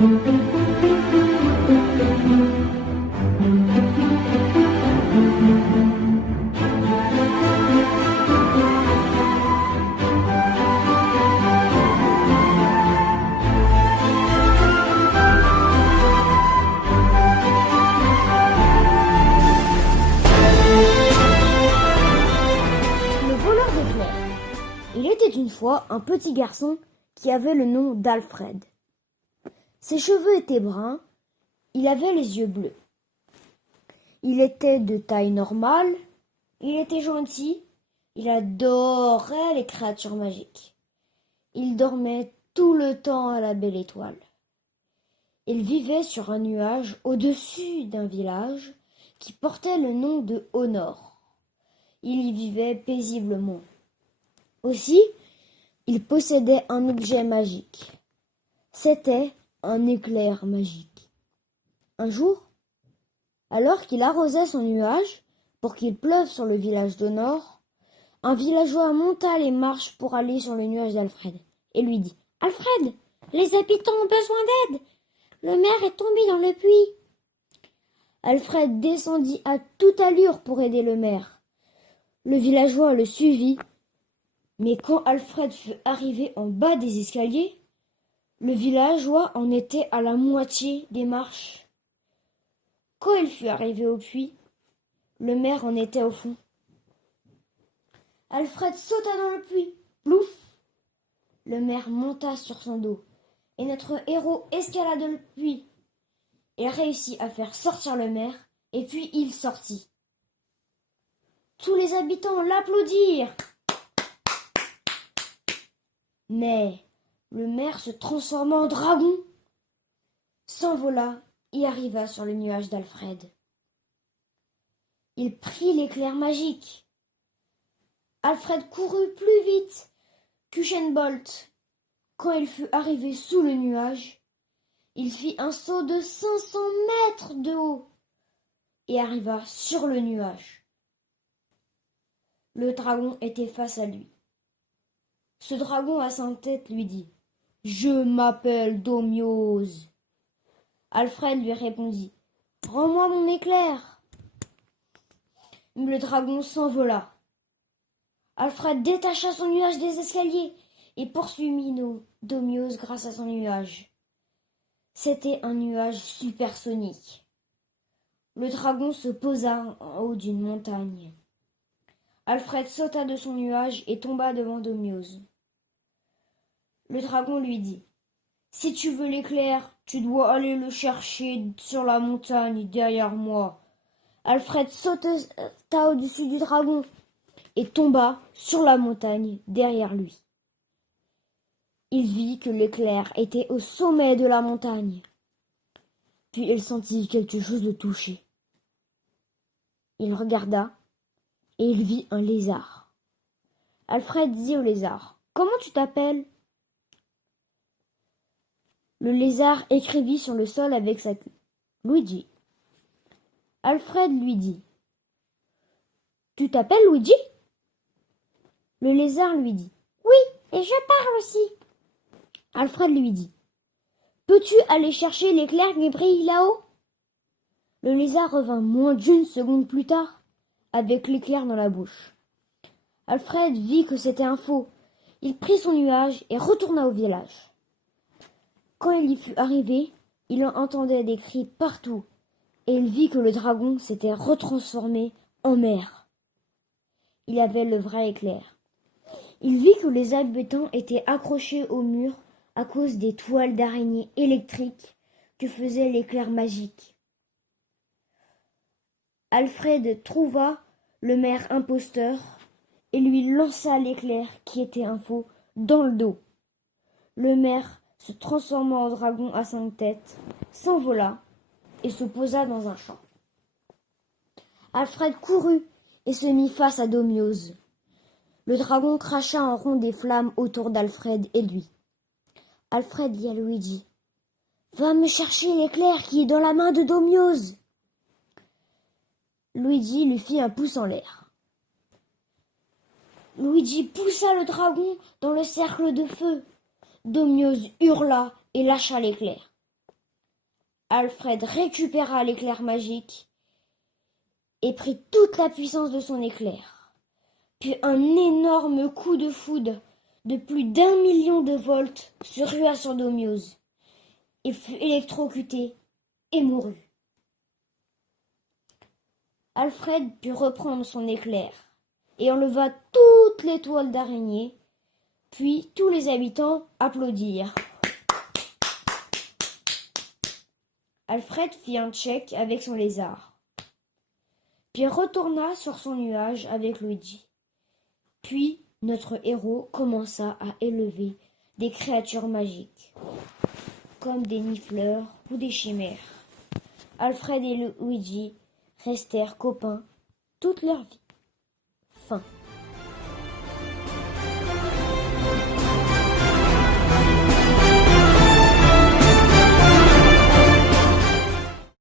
Le voleur d'éclairs. Il était une fois un petit garçon qui avait le nom d'Alfred. Ses cheveux étaient bruns, il avait les yeux bleus. Il était de taille normale, il était gentil, il adorait les créatures magiques. Il dormait tout le temps à la belle étoile. Il vivait sur un nuage au-dessus d'un village qui portait le nom de Honor. Il y vivait paisiblement. Aussi, il possédait un objet magique. C'était un éclair magique. Un jour, alors qu'il arrosait son nuage pour qu'il pleuve sur le village d'Honor, un villageois monta les marches pour aller sur le nuage d'Alfred et lui dit « Alfred, les habitants ont besoin d'aide. Le maire est tombé dans le puits. » Alfred descendit à toute allure pour aider le maire. Le villageois le suivit, mais quand Alfred fut arrivé en bas des escaliers, le villageois en était à la moitié des marches. Quand il fut arrivé au puits, le maire en était au fond. Alfred sauta dans le puits. Plouf! Le maire monta sur son dos, et notre héros escalada le puits. Il réussit à faire sortir le maire, et puis il sortit. Tous les habitants l'applaudirent. Mais le maire se transforma en dragon, s'envola et arriva sur le nuage d'Alfred. Il prit l'éclair magique. Alfred courut plus vite qu'Usain Bolt. Quand il fut arrivé sous le nuage, il fit un saut de 500 mètres de haut et arriva sur le nuage. Le dragon était face à lui. Ce dragon à 5 têtes lui dit « Je m'appelle Domiose. » Alfred lui répondit « Rends-moi mon éclair. » Mais le dragon s'envola. Alfred détacha son nuage des escaliers et poursuivit Domiose grâce à son nuage. C'était un nuage supersonique. Le dragon se posa en haut d'une montagne. Alfred sauta de son nuage et tomba devant Domiose. Le dragon lui dit « Si tu veux l'éclair, tu dois aller le chercher sur la montagne derrière moi. » Alfred sauta au-dessus du dragon et tomba sur la montagne derrière lui. Il vit que l'éclair était au sommet de la montagne. Puis il sentit quelque chose le toucher. Il regarda et il vit un lézard. Alfred dit au lézard « Comment tu t'appelles » Le lézard écrivit sur le sol avec sa queue « Luigi ». Alfred lui dit « Tu t'appelles Luigi ?» Le lézard lui dit « Oui, et je parle aussi. » Alfred lui dit « Peux-tu aller chercher l'éclair qui brille là-haut » Le lézard revint moins d'une seconde plus tard, avec l'éclair dans la bouche. Alfred vit que c'était un faux. Il prit son nuage et retourna au village. Quand il y fut arrivé, il en entendait des cris partout, et il vit que le dragon s'était retransformé en mer. Il avait le vrai éclair. Il vit que les habitants étaient accrochés au mur à cause des toiles d'araignées électriques que faisait l'éclair magique. Alfred trouva le maire imposteur et lui lança l'éclair qui était un faux dans le dos. Le maire se transforma en dragon à 5 têtes, s'envola et se posa dans un champ. Alfred courut et se mit face à Domiose. Le dragon cracha en rond des flammes autour d'Alfred et lui. Alfred dit à Luigi « Va me chercher l'éclair qui est dans la main de Domiose !» Luigi lui fit un pouce en l'air. Luigi poussa le dragon dans le cercle de feu. Domiose hurla et lâcha l'éclair. Alfred récupéra l'éclair magique et prit toute la puissance de son éclair. Puis un énorme coup de foudre de plus d'1 million de volts se rua sur Domios. Il fut électrocuté et mourut. Alfred put reprendre son éclair et enleva toutes les toiles d'araignée, puis tous les habitants applaudirent. Alfred fit un check avec son lézard, puis retourna sur son nuage avec Luigi. Puis notre héros commença à élever des créatures magiques, comme des nifleurs ou des chimères. Alfred et Luigi restèrent copains toute leur vie. Fin.